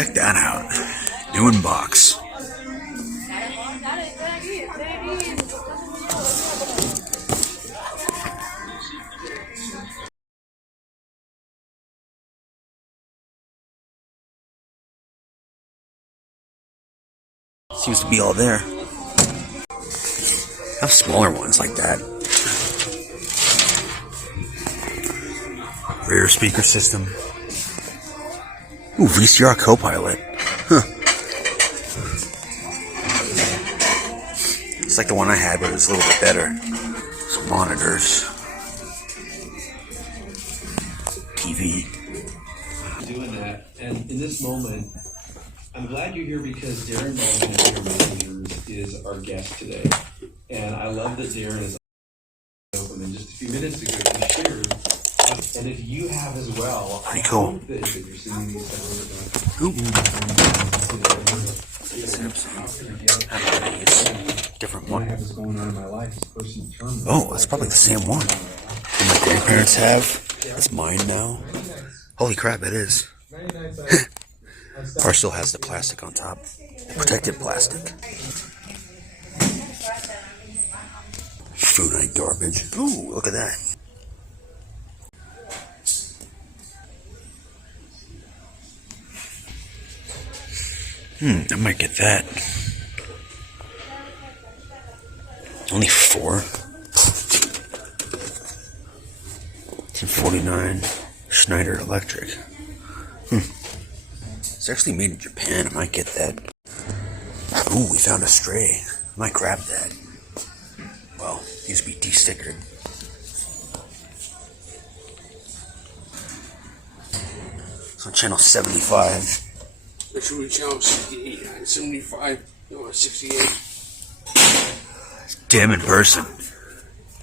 Check that out. New in box. Seems to be all there. I have smaller ones like that. Rear speaker system. Ooh, VCR Copilot. Huh. It's like the one I had, but it was a little bit better. Some monitors. TV. Doing that, and in this moment, I'm glad you're here because Darren Baldwin of Deer Messengers is our guest today. And I love that Darren is open. And just a few minutes ago, he shared, and if you have as well, pretty cool. That you're seeing these different one. Oh, that's probably the same one that my grandparents have. It's mine now. Holy crap, it is. Car still has the plastic on top. Protected plastic. Food night garbage. Ooh, look at that. I might get that. Only 4. 1949 Schneider Electric. It's actually made in Japan. I might get that. Ooh, we found a stray. I might grab that. Well, it needs to be de-stickered. It's on channel 75. Make sure we channel 68, 75, no, 68. Damn in person.